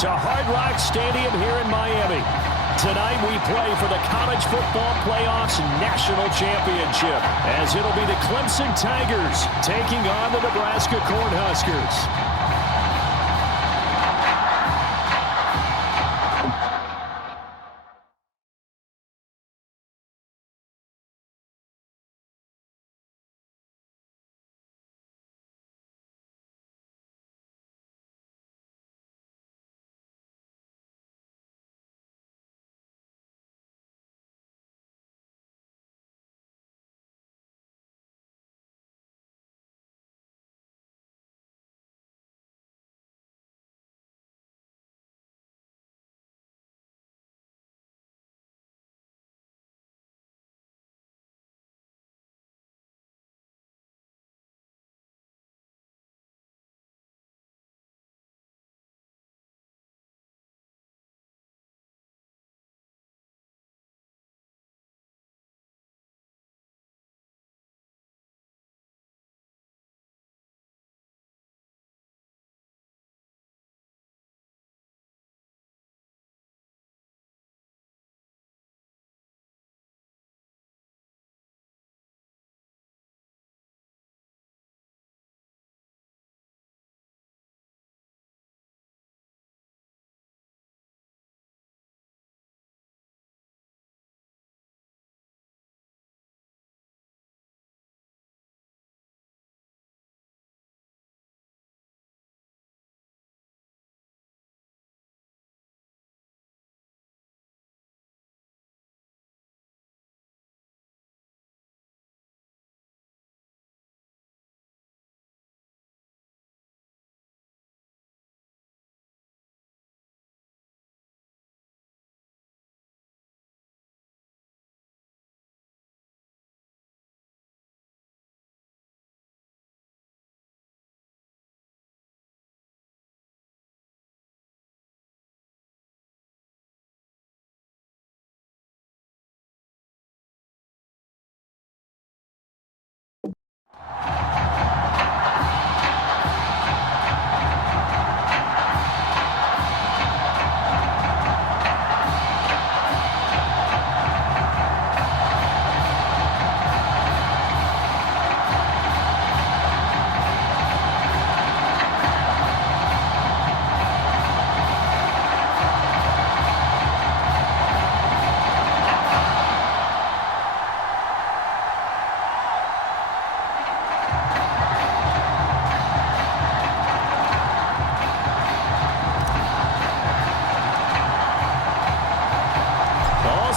to Hard Rock Stadium here in Miami. Tonight we play for the College Football Playoffs National Championship, as it'll be the Clemson Tigers taking on the Nebraska Cornhuskers.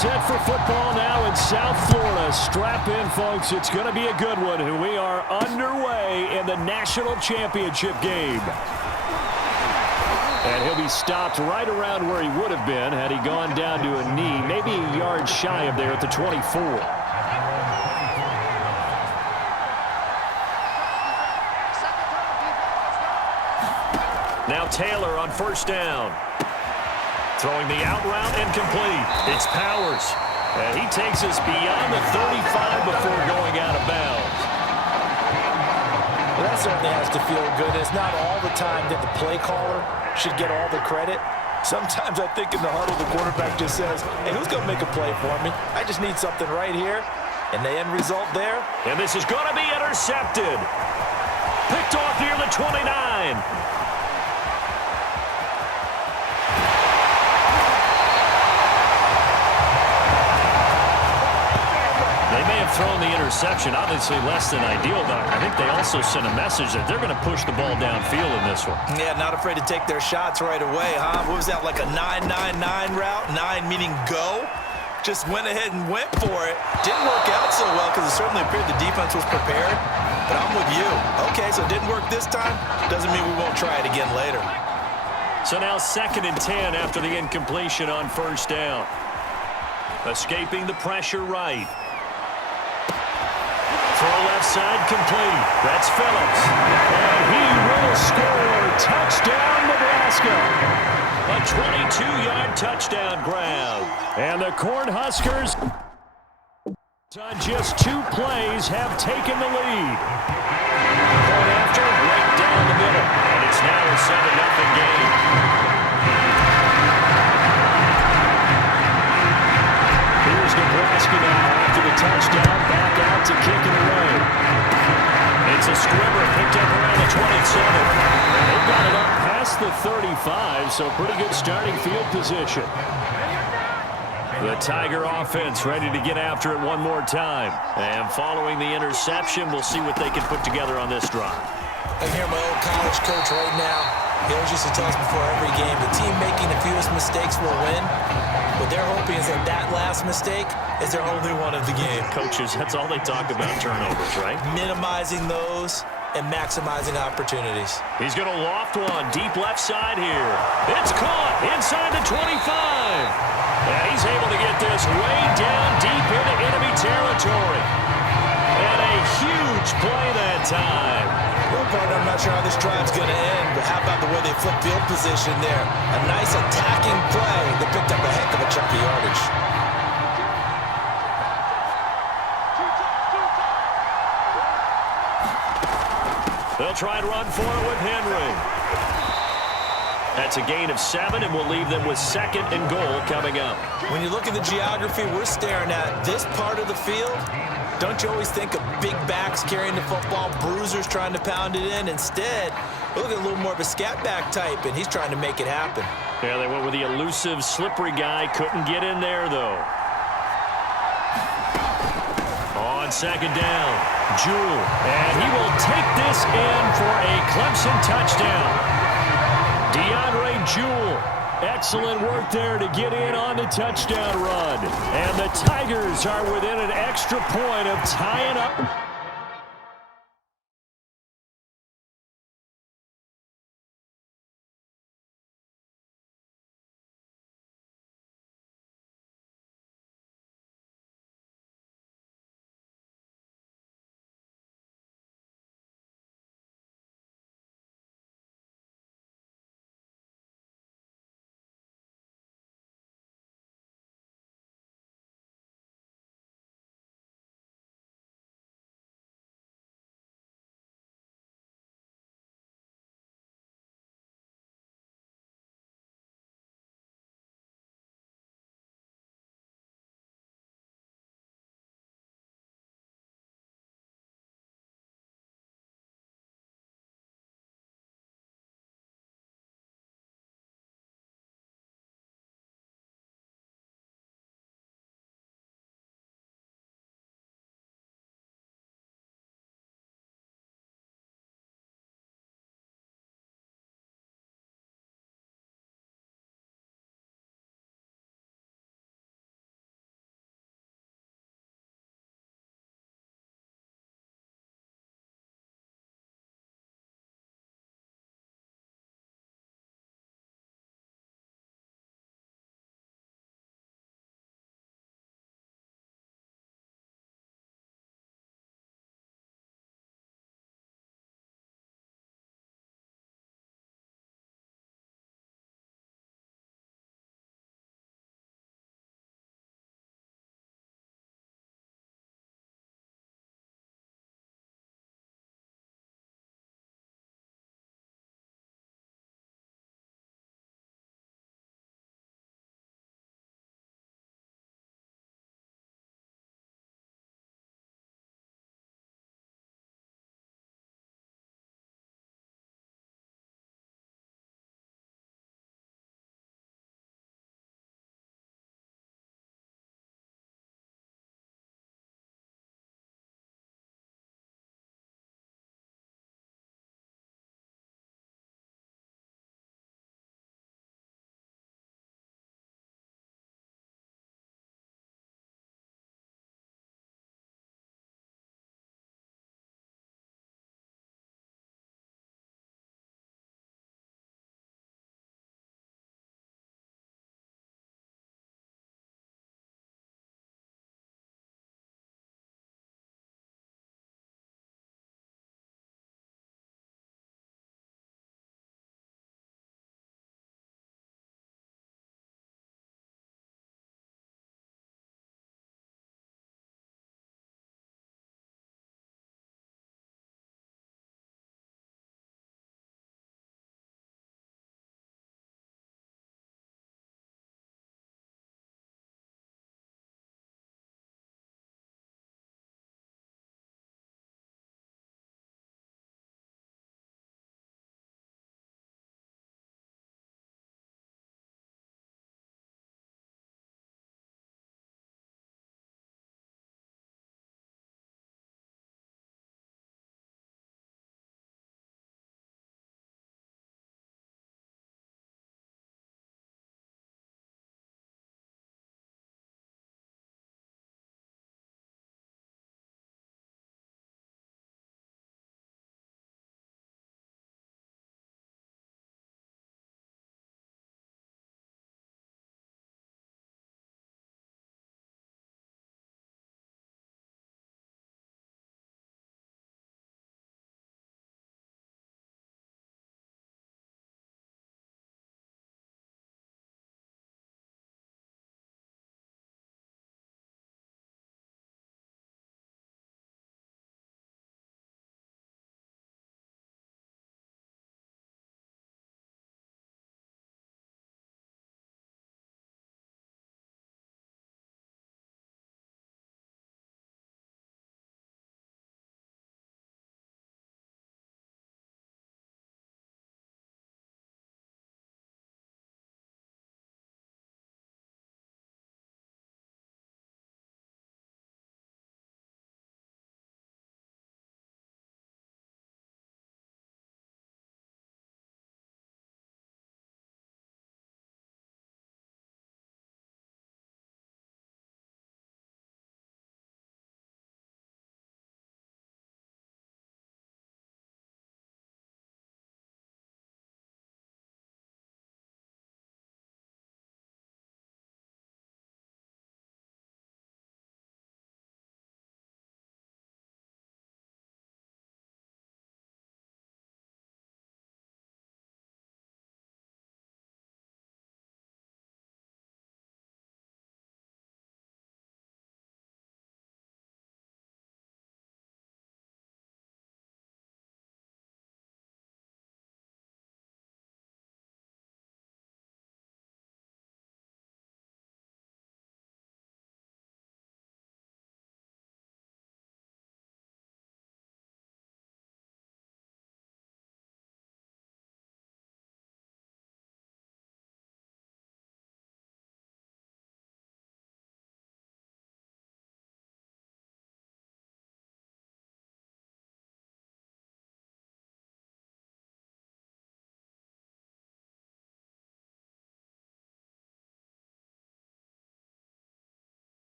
Set for football now in South Florida. Strap in, folks. It's going to be a good one. And we are underway in the national championship game. And he'll be stopped right around where he would have been had he gone down to a knee, maybe a yard shy of there at the 24. Now Taylor on first down. Throwing the out route incomplete. It's Powers. And he takes us beyond the 35 before going out of bounds. Well, that certainly has to feel good. It's not all the time that the play caller should get all the credit. Sometimes I think in the huddle the quarterback just says, hey, who's going to make a play for me? I just need something right here. And the end result there. And this is going to be intercepted. Picked off near the 29. Thrown the interception, obviously less than ideal, but I think they also sent a message that they're going to push the ball downfield in this one. Yeah, not afraid to take their shots right away, huh? What was that, like a 9-9-9 route? 9 meaning go? Just went ahead and went for it. Didn't work out so well because it certainly appeared the defense was prepared, but I'm with you. Okay, so it didn't work this time. Doesn't mean we won't try it again later. So now 2nd and 10 after the incompletion on first down. Escaping the pressure right. Throw left side complete. That's Phillips. And he will score. Touchdown, Nebraska. A 22-yard touchdown grab. And the Cornhuskers, on just 2 plays, have taken the lead. Point after, right down the middle. And it's now a 7-0 game. the 35, so pretty good starting field position. The Tiger offense ready to get after it one more time. And following the interception, we'll see what they can put together on this drive. I hear my old college coach right now. He always used to tell us before every game, the team making the fewest mistakes will win. What they're hoping is that that last mistake is their only one of the game. Coaches, that's all they talk about, turnovers, right? Minimizing those and maximizing opportunities. He's going to loft one deep left side here. It's caught inside the 25. And he's able to get this way down deep into enemy territory. And a huge play that time. Well, partner, I'm not sure how this drive's going to end, but how about the way they flip field position there? A nice attacking play that picked up a heck of a chunk of yardage. They'll try and run for it with Henry. That's a gain of 7, and we'll leave them with 2nd and goal coming up. When you look at the geography we're staring at, this part of the field, don't you always think of big backs carrying the football, bruisers trying to pound it in? Instead, look at a little more of a scat back type, and he's trying to make it happen. Yeah, they went with the elusive, slippery guy. Couldn't get in there, though. On 2nd down, Jewell. And he will take this in for a Clemson touchdown. DeAndre Jewell, excellent work there to get in on the touchdown run. And the Tigers are within an extra point of tying up.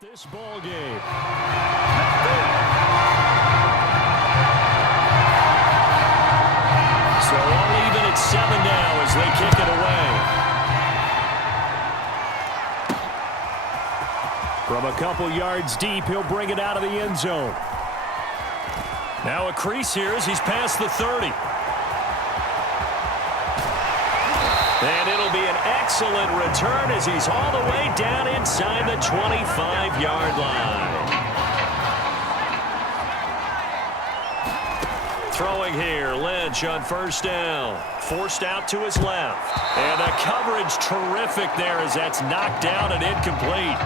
This ball game. So all even at 7 now as they kick it away. From a couple yards deep, he'll bring it out of the end zone. Now a crease here as he's past the 30. And it'll be an excellent return as he's all the way down inside the 25-yard line. Throwing here, Lynch on first down. Forced out to his left. And the coverage terrific there as that's knocked down and incomplete.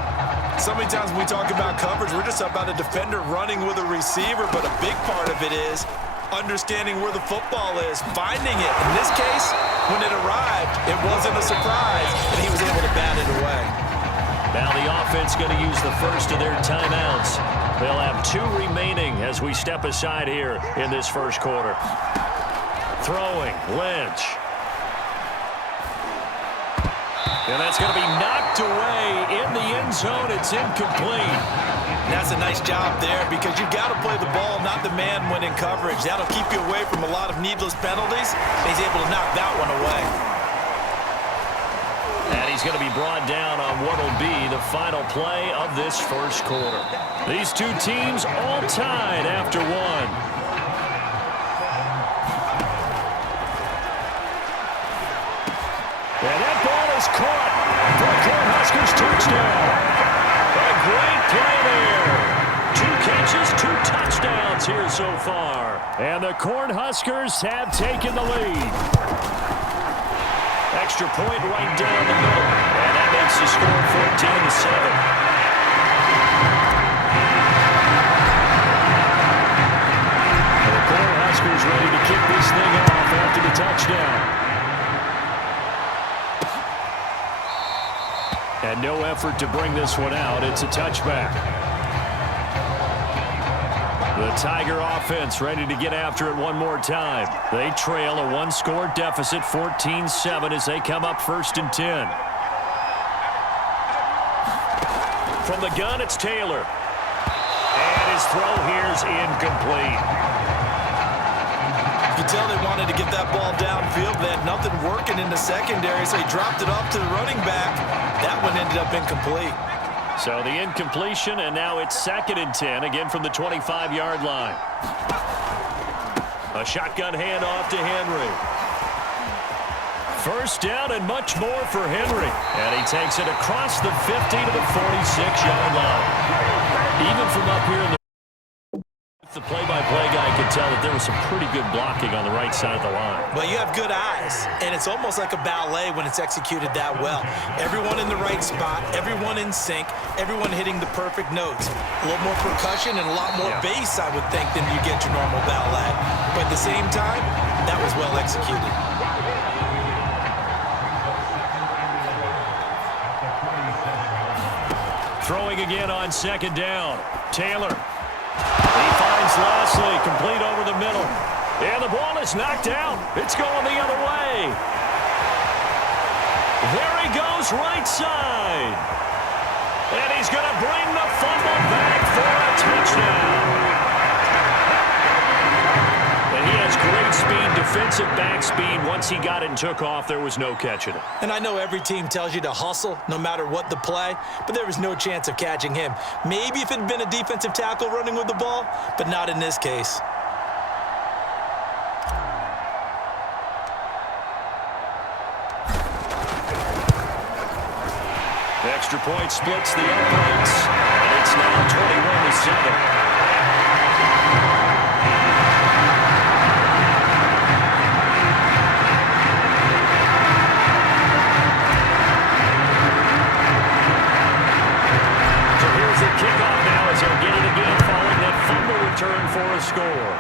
So many times when we talk about coverage, we're just about a defender running with a receiver, but a big part of it is understanding where the football is, finding it. In this case, when it arrived, it wasn't a surprise, and he was able to bat it away. Now the offense going to use the first of their timeouts. They'll have 2 remaining as we step aside here in this first quarter. Throwing, Lynch. And that's going to be knocked away in the end zone. It's incomplete. That's a nice job there because you've got to play the ball, not the man when in coverage. That'll keep you away from a lot of needless penalties. He's able to knock that one away. And he's going to be brought down on what will be the final play of this first quarter. These two teams all tied after 1. And that ball is caught for a Cornhuskers touchdown. A great play there. 2 catches, 2 touchdowns here so far. And the Cornhuskers have taken the lead. Extra point right down the middle. And that makes the score 14-7. The Cornhuskers ready to kick this thing off after the touchdown. And no effort to bring this one out. It's a touchback. The Tiger offense ready to get after it one more time. They trail a 1-score deficit, 14-7, as they come up 1st and 10. From the gun, it's Taylor. And his throw here is incomplete. You can tell they wanted to get that ball downfield. They had nothing working in the secondary, so he dropped it off to the running back. That one ended up incomplete. So the incompletion, and now it's 2nd and 10, again from the 25-yard line. A shotgun handoff to Henry. First down and much more for Henry. And he takes it across the 50 to the 46-yard line. Even from up here in the play-by-play guy could tell that there was some pretty good blocking on the right side of the line. Well, you have good eyes, and it's almost like a ballet when it's executed that well. Everyone in the right spot, everyone in sync, everyone hitting the perfect notes. A little more percussion and a lot more bass, I would think, than you get your normal ballet. But at the same time, that was well executed. Throwing again on 2nd down. Taylor. He finds Lashley, complete over the middle. And the ball is knocked out. It's going the other way. There he goes, right side. And he's going to bring the fumble back for a touchdown. And he has great speed, defensive back speed. Once he got it and took off, there was no catching it. And I know every team tells you to hustle no matter what the play, but there was no chance of catching him. Maybe if it had been a defensive tackle running with the ball, but not in this case. Extra point splits the uprights, and it's now 21-7. Return for a score.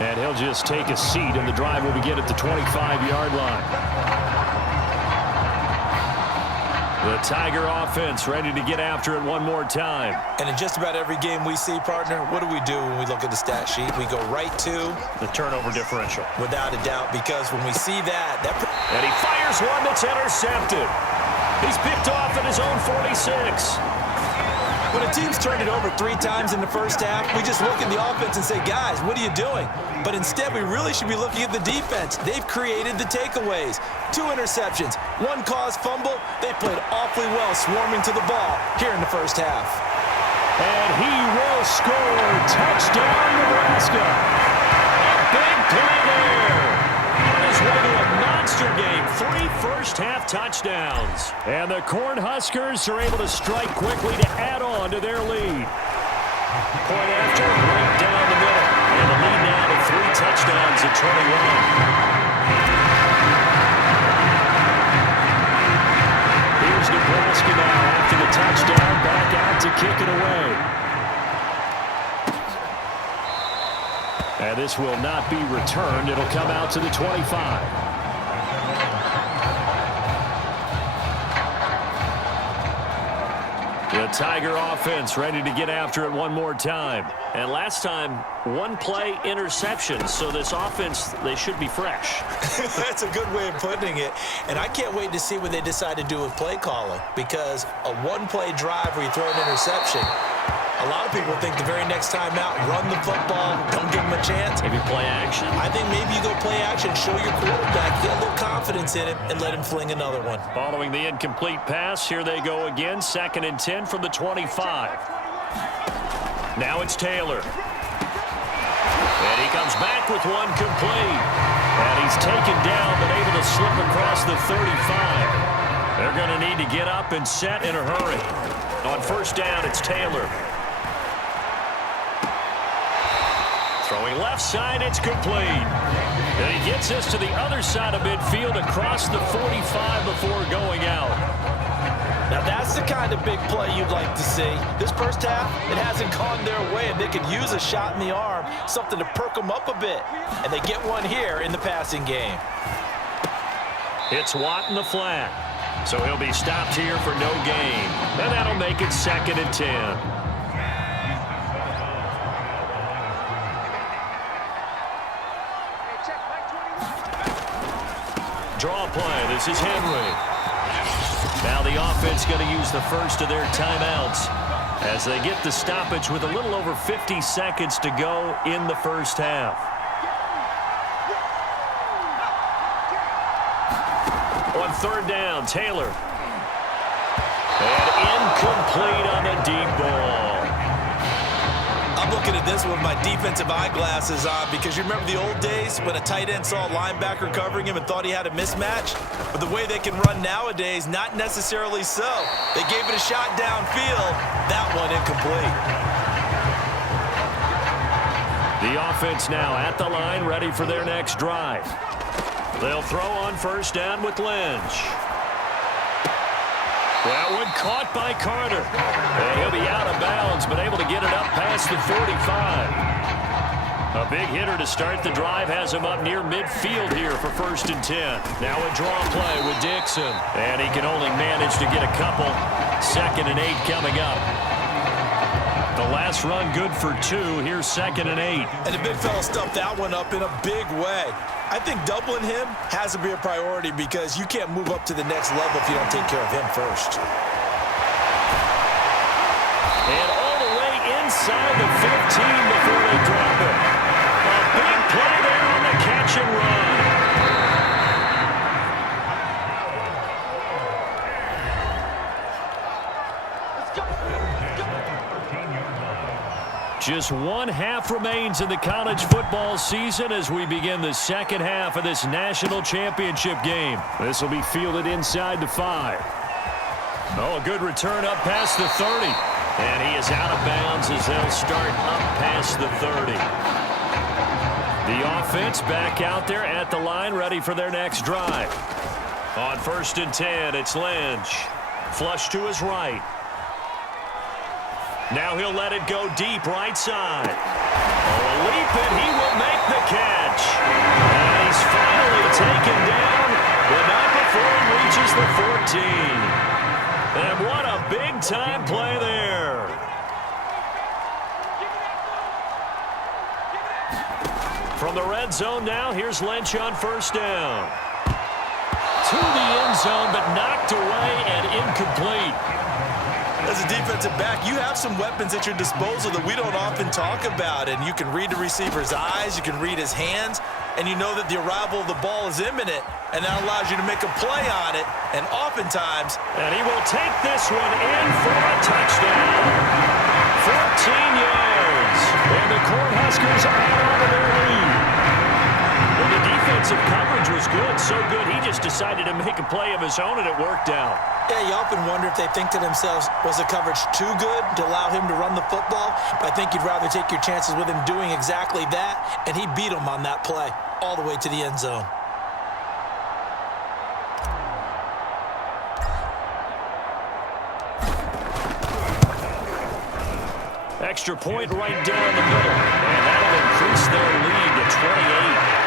And he'll just take a seat, and the drive will begin at the 25-yard line. The Tiger offense ready to get after it one more time. And in just about every game we see, partner, what do we do when we look at the stat sheet? We go right to the turnover differential. Without a doubt, because when we see that... And he fires one that's intercepted. He's picked off at his own 46. When a team's turned it over 3 times in the first half, we just look at the offense and say, guys, what are you doing? But instead, we really should be looking at the defense. They've created the takeaways. 2 interceptions, 1 caused fumble. They played awfully well swarming to the ball here in the first half. And he will score. Touchdown, Nebraska. A big play there. On his way to a monster game. 3 first-half touchdowns. And the Cornhuskers are able to strike quickly to add on to their lead. Point after, right down the middle. And the lead now to 3 touchdowns at 21. Here's Nebraska now after the touchdown. Back out to kick it away. And this will not be returned. It'll come out to the 25. The Tiger offense ready to get after it one more time. And last time, 1 play interception. So this offense, they should be fresh. That's a good way of putting it. And I can't wait to see what they decide to do with play calling. Because a 1-play drive where you throw an interception, a lot of people think the very next time out, run the football, don't give them a chance. Maybe play action. I think maybe you go play action, show your quarterback, get a little confidence in him, and let him fling another one. Following the incomplete pass, here they go again. 2nd and 10 from the 25. Now it's Taylor. And he comes back with 1 complete. And he's taken down, but able to slip across the 35. They're going to need to get up and set in a hurry. On first down, it's Taylor. Throwing left side, it's complete. And he gets us to the other side of midfield across the 45 before going out. Now that's the kind of big play you'd like to see. This first half, it hasn't gone their way, and they could use a shot in the arm, something to perk them up a bit. And they get one here in the passing game. It's Watt in the flat. So he'll be stopped here for no gain. And that'll make it 2nd and 10. Draw play. This is Henry. Now the offense going to use the first of their timeouts as they get the stoppage with a little over 50 seconds to go in the first half. On 3rd down, Taylor. And incomplete on the deep ball. I'm looking at this with my defensive eyeglasses on because you remember the old days when a tight end saw a linebacker covering him and thought he had a mismatch? But the way they can run nowadays, not necessarily so. They gave it a shot downfield. That one incomplete. The offense now at the line, ready for their next drive. They'll throw on first down with Lynch. That one caught by Carter. And he'll be out of bounds, but able to get it up past the 45. A big hitter to start the drive has him up near midfield here for 1st and 10. Now a draw play with Dixon. And he can only manage to get a couple. 2nd and 8 coming up. The last run good for 2. Here's 2nd and 8. And the big fella stuffed that one up in a big way. I think doubling him has to be a priority because you can't move up to the next level if you don't take care of him first. And all the way inside the 15 before they drop it. A big play there on the catch and run. Just 1 half remains in the college football season as we begin the 2nd half of this national championship game. This will be fielded inside the 5. Oh, a good return up past the 30. And he is out of bounds as they'll start up past the 30. The offense back out there at the line, ready for their next drive. On 1st and 10, it's Lynch. Flush to his right. Now he'll let it go deep right side. Oh, a leap, and he will make the catch. And he's finally taken down, but not before he reaches the 14. And what a big-time play there. From the red zone now, here's Lynch on first down. to the end zone, but knocked away and incomplete. As a defensive back, you have some weapons at your disposal that we don't often talk about, and you can read the receiver's eyes, you can read his hands, and you know that the arrival of the ball is imminent, and that allows you to make a play on it, and oftentimes... And he will take this one in for a touchdown. 14 yards, and the Cornhuskers add on to their lead. Well, the defensive coverage was good, so good he just decided to make a play of his own, and it worked out. Yeah, you often wonder if they think to themselves, was the coverage too good to allow him to run the football? But I think you'd rather take your chances with him doing exactly that, and he beat him on that play all the way to the end zone. Extra point right down the middle, and that'll increase their lead to 28.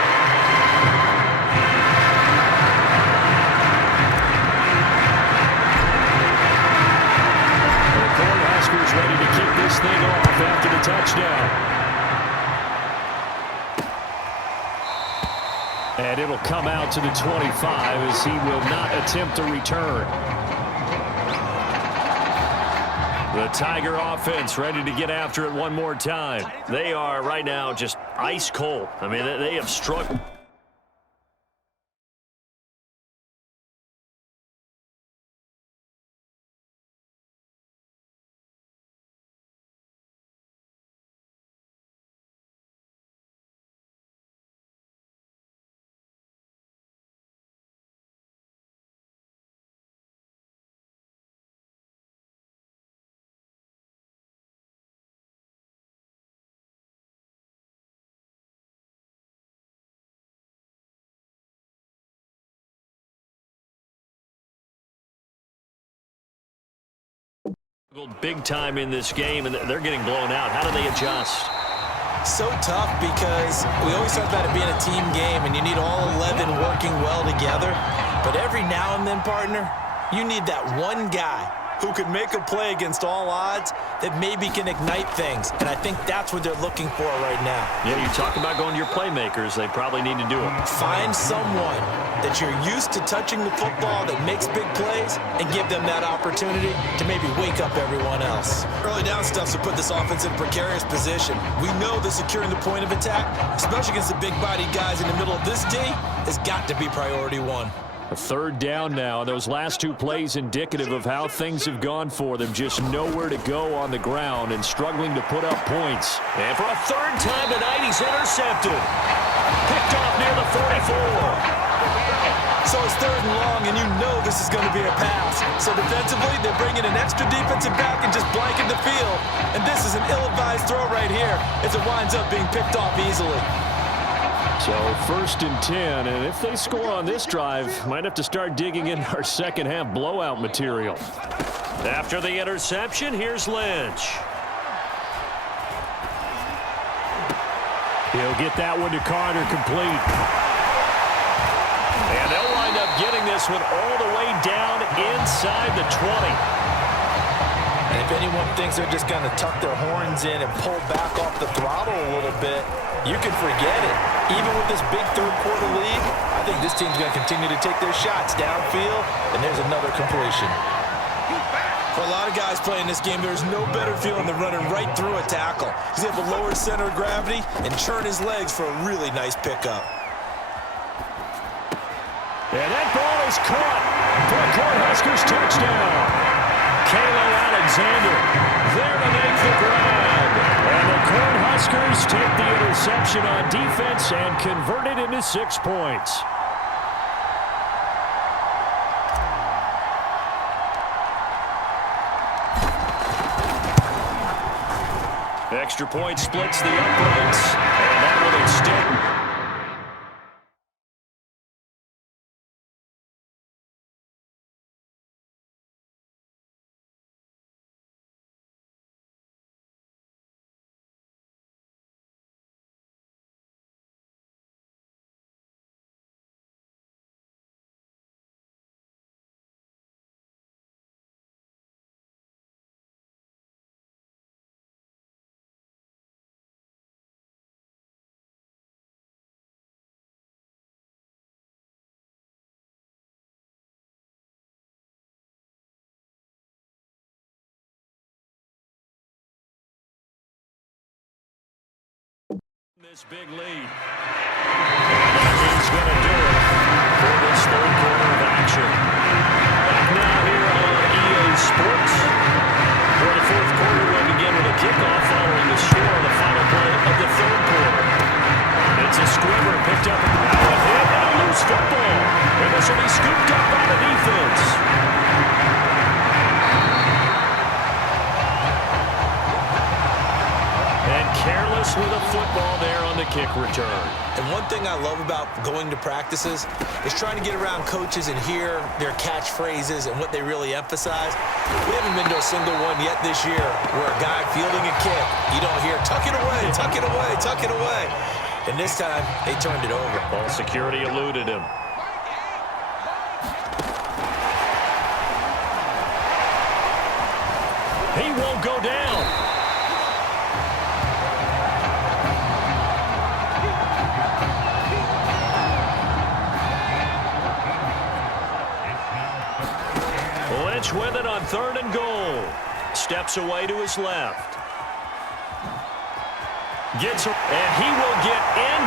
Ready to kick this thing off after the touchdown. And it'll come out to the 25 as he will not attempt to return. The Tiger offense ready to get after it one more time. They are right now just ice cold. I mean, they have struggled. Big time in this game, and they're getting blown out. How do they adjust? So tough because we always talk about it being a team game, and you need all 11 working well together. But every now and then, partner, you need that one guy who could make a play against all odds that maybe can ignite things. And I think that's what they're looking for right now. Yeah, you talk about going to your playmakers. They probably need to do it. Find someone that you're used to touching the football that makes big plays and give them that opportunity to maybe wake up everyone else. Early down stuff to put this offense in a precarious position. We know that securing the point of attack, especially against the big-bodied guys in the middle of this D, has got to be priority one. A third down now. Those last two plays indicative of how things have gone for them. Just nowhere to go on the ground and struggling to put up points. And for a third time tonight, he's intercepted. Picked off near the 44. So it's third and long, and you know this is going to be a pass. So defensively, they're bringing an extra defensive back and just blanking the field. And this is an ill-advised throw right here as it winds up being picked off easily. So 1st and 10, and if they score on this drive, might have to start digging in our second half blowout material. After the interception, here's Lynch. He'll get that one to Carter complete. And they'll wind up getting this one all the way down inside the 20. And if anyone thinks they're just going to tuck their horns in and pull back off the throttle a little bit, you can forget it. Even with this big third-quarter lead, I think this team's going to continue to take their shots downfield, and there's another completion. For a lot of guys playing this game, there's no better feeling than running right through a tackle. He's able to lower his center of gravity and churn his legs for a really nice pickup. And that ball is caught for a Cornhuskers touchdown. Kalo Alexander there to make the grab. And the Cornhuskers take the interception on defense and convert it into 6 points. Extra point splits the uprights, and that will extend. This big lead. And he's going to do it for this third quarter of action. Back now here on EA Sports. For the fourth quarter, we'll begin with a kickoff following the score on the final play of the third quarter. It's a screamer picked up. Now a hit and a loose football. And this will be scooped up by the defense. Careless with a football there on the kick return. And one thing I love about going to practices is trying to get around coaches and hear their catchphrases and what they really emphasize. We haven't been to a single one yet this year where a guy fielding a kick, you don't hear, tuck it away, tuck it away, tuck it away. And this time, they turned it over. Ball security eluded him. He won't go down. Lynch with it on 3rd and goal. Steps away to his left. Gets, and he will get into